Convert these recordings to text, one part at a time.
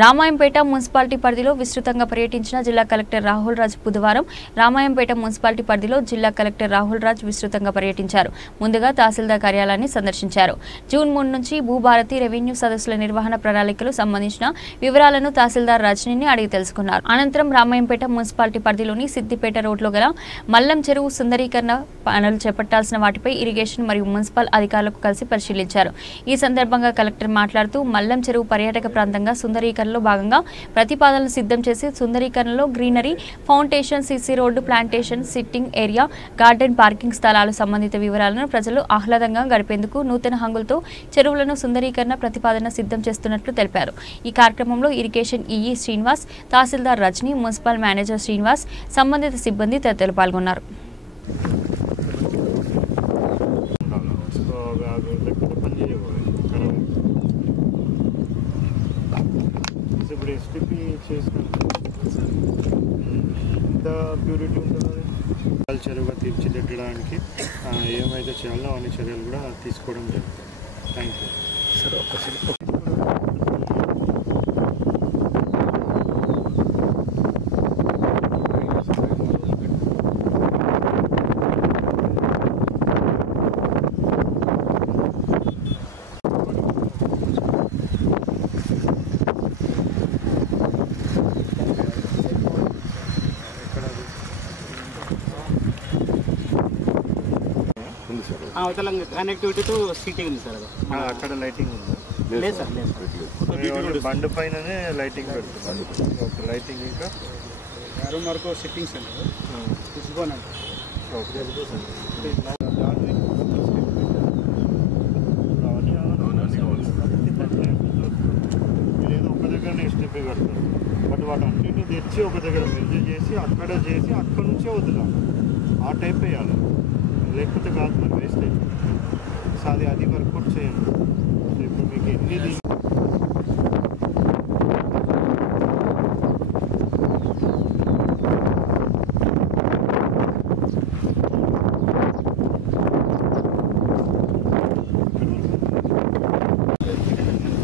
Ramayampet municipality పరిధిలో విస్తృతంగా పర్యటించిన జిల్లా కలెక్టర్ రాహుల్ రాజ్ బుధవారం రామాయంపేట మున్సిపాలిటీ పరిధిలో జిల్లా కలెక్టర్ రాహుల్ రాజ్ విస్తృతంగా పర్యటించారు. ముందుగా తహసీల్దార్ కార్యాలయాన్ని సందర్శించారు. జూన్ 3 నుంచి భూభారతి రెవెన్యూ సదస్సుల నిర్వహణ ప్రణాళికలు సంబంధించిన వివరాలను తహసీల్దార్ రజనీని అడిగి తెలుసుకున్నారు. అనంతరం రామాయంపేట మున్సిపాలిటీ పరిధిలోని సిద్దిపేట రోడ్లో గల మల్లం చెరువు సుందరీకరణ పనులు చేపట్టాల్సిన వాటిపై ఇరిగేషన్ మరియు మున్సిపల్ అధికారులకు కలిసి పరిశీలించారు. ఈ సందర్భంగా కలెక్టర్ మాట్లాడుతూ మల్లం చెరువు పర్యాటక ప్రాంతంగా సుందరీకరణలో భాగంగా ప్రతిపాదనలు సిద్ధం చేసి సుందరీకరణలో greenery, foundation, CC road, plantation, sitting area, garden, parking స్థలాలు సంబంధిత వివరాలను ప్రజలు ఆహ్లాదంగా గడిపేందుకు నూతన హంగులతో చెరువులను సుందరీకరణ ప్రతిపాదన సిద్ధం చేస్తున్నట్లు తెలిపారు. ఈ కార్యక్రమంలో ఇరిగేషన్ ఈఈ శ్రీనివాస్, తహసీల్దార్ రజనీ, మున్సిపల్ మేనేజర్ శ్రీనివాస్, సంబంధిత సిబ్బంది తదితరులు పాల్గొన్నారు. ప్యూరిటీ ఉంటుంది చెరువుగా తీర్చిదిద్దడానికి ఏమైతే చేయాలో అన్ని చర్యలు కూడా తీసుకోవడం జరుగుతుంది. Thank you sir. Connectivity to city ఉంది సార్. అక్కడ లైటింగ్ ఉందా? లేదు సార్. బండి పైననే లైటింగ్ పెడుతుంది. ఒక లైటింగ్ ఇంకా వరకు సిట్టింగ్ సెంటర్ తీసుకోనండి. ఇదేదో ఒక దగ్గరనే స్టెప్ కడతారు. బట్ వాటన్నిటిని తెచ్చి ఒక దగ్గర మెజర్ చేసి అక్కడ నుంచే వదలాలి. ఆ టైప్ వేయాలి, లేకపోతే కాదు మరి వేస్ట్ అయిపోతుంది. సో అది వర్కౌట్ చేయండి. ఇప్పుడు మీకు ఎన్ని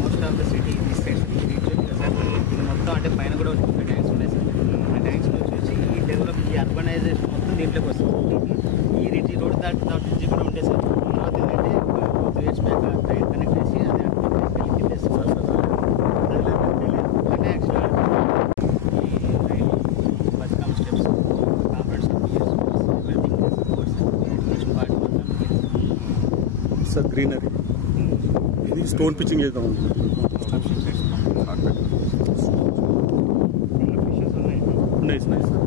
మోస్ట్ ఆఫ్ ద సిటీ మొత్తం అంటే పైన కూడా ట్యాంక్స్ ఉన్నాయి సార్. ఆ ట్యాంక్స్ వచ్చి ఈ డెవలప్ ఈ అర్బనైజేషన్ మొత్తం దీంట్లోకి వస్తుంది. ఈ రిటి రోడ్ దాటి కూడా ఉంటే సార్. తర్వాత ఏంటంటే ఒక 2 years బ్యాక్ ట్రైన్ కనెక్ట్ చేసి అది అంటే యాక్చువల్గా ఈ రైలు Bathukamma steps, compound sir greenery ఇది స్టోన్ పిచ్చింగ్ చేద్దాం. Nice nice sir.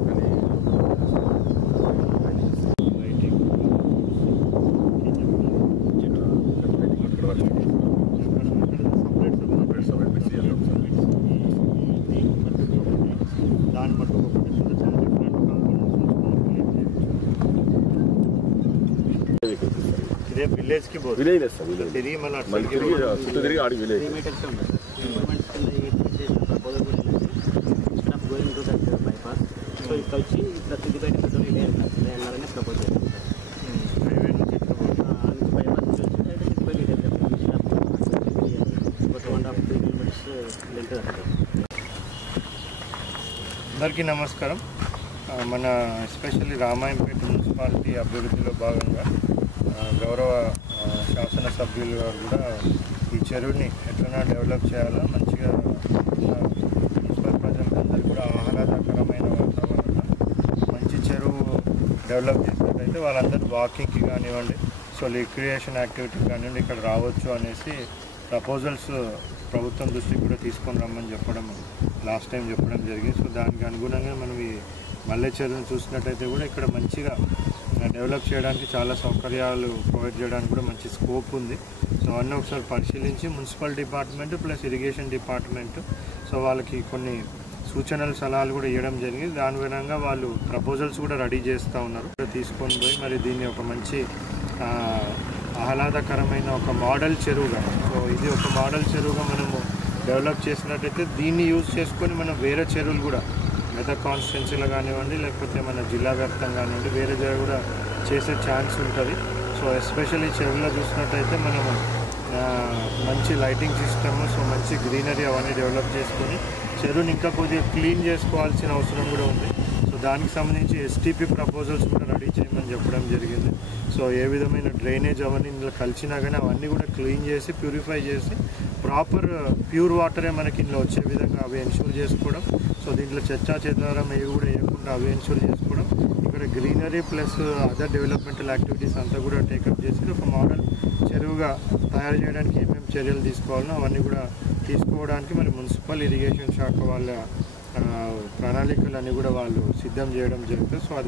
దాని మటుకు ఇదే విలేజ్కి విలేజ్ సార్. విలేజ్ తిరిగి మళ్ళీ చుట్టూ తిరిగి ఆడి విలేజ్. బైపాస్ సో ఇక్కడ వచ్చి ఇక్కడ సిద్దిపేట పెట్రోల్ ఇదే అన్నారని ప్రపోజ్ చేశారు సార్. హైవే నుంచి బైపాస్ నుంచి వచ్చి డైరెక్ట్ సిద్దిపేట ఇదే ఒక 1.5-3 kilometers లెంత్ సార్. అందరికీ నమస్కారం. మన ఎస్పెషల్లీ రామాయంపేట మున్సిపాలిటీ అభివృద్ధిలో భాగంగా గౌరవ శాసనసభ్యులు గారు కూడా ఈ చెరువుని ఎట్లన్నా డెవలప్ చేయాలో మంచిగా మున్సిపల్ ప్రజలందరూ కూడా ఆహ్లాదకరమైన వాతావరణంలో మంచి చెరువు డెవలప్ చేసినట్టయితే వాళ్ళందరూ వాకింగ్కి కానివ్వండి, సో రిక్రియేషన్ యాక్టివిటీకి కానివ్వండి ఇక్కడ రావచ్చు అనేసి ప్రపోజల్స్ ప్రభుత్వం దృష్టికి కూడా తీసుకొని రమ్మని చెప్పడం లాస్ట్ టైం చెప్పడం జరిగింది. సో దానికి అనుగుణంగా మనం ఈ మల్లె చెరువును చూసినట్టయితే కూడా ఇక్కడ మంచిగా డెవలప్ చేయడానికి చాలా సౌకర్యాలు ప్రొవైడ్ చేయడానికి కూడా మంచి స్కోప్ ఉంది. సో అన్నీ ఒకసారి పరిశీలించి municipal department plus irrigation department so వాళ్ళకి కొన్ని సూచనలు సలహాలు కూడా ఇవ్వడం జరిగింది. దాని విధంగా వాళ్ళు ప్రపోజల్స్ కూడా రెడీ చేస్తూ ఉన్నారు. తీసుకొని పోయి మరి దీన్ని ఒక మంచి ఆహ్లాదకరమైన ఒక మోడల్ చెరువుగా, సో ఇది ఒక మోడల్ చెరువుగా మనము డెవలప్ చేసినట్టయితే దీన్ని యూజ్ చేసుకొని మనం వేరే చెరువులు కూడా మెదక్ కాన్స్టిట్యున్సీలో కానివ్వండి లేకపోతే మన జిల్లా వ్యాప్తంగా కానివ్వండి వేరే దగ్గర కూడా చేసే ఛాన్స్ ఉంటుంది. సో ఎస్పెషల్లీ చెరువులో చూసినట్టయితే మనము మంచి లైటింగ్ సిస్టమ్, సో మంచి గ్రీనరీ అవన్నీ డెవలప్ చేసుకొని చెరువుని ఇంకా కొద్దిగా క్లీన్ చేసుకోవాల్సిన అవసరం కూడా ఉంది. సో దానికి సంబంధించి ఎస్టీపీ ప్రపోజల్స్ కూడా రెడీ చేయమని చెప్పడం జరిగింది. సో ఏ విధమైన డ్రైనేజ్ అవన్నీ ఇందులో కలిసినా కానీ అవన్నీ కూడా క్లీన్ చేసి ప్యూరిఫై చేసి ప్రాపర్ ప్యూర్ వాటరే మనకి ఇందులో వచ్చే విధంగా అవి ఎన్షూర్ చేసుకోవడం. సో దీంట్లో చెత్తాచెదారం ఏవి కూడా వేయకుండా అవి ఎన్షూర్ చేసుకోవడం. ఇక్కడ greenery plus other developmental activities అంతా కూడా టేకప్ చేసి ఒక మోడల్ చెరువుగా తయారు చేయడానికి ఏమేమి చర్యలు తీసుకోవాలో అవన్నీ కూడా తీసుకోవడానికి మరి మున్సిపల్ ఇరిగేషన్ శాఖ వాళ్ళ ప్రణాళికలన్నీ కూడా వాళ్ళు సిద్ధం చేయడం జరుగుతుంది. సో అది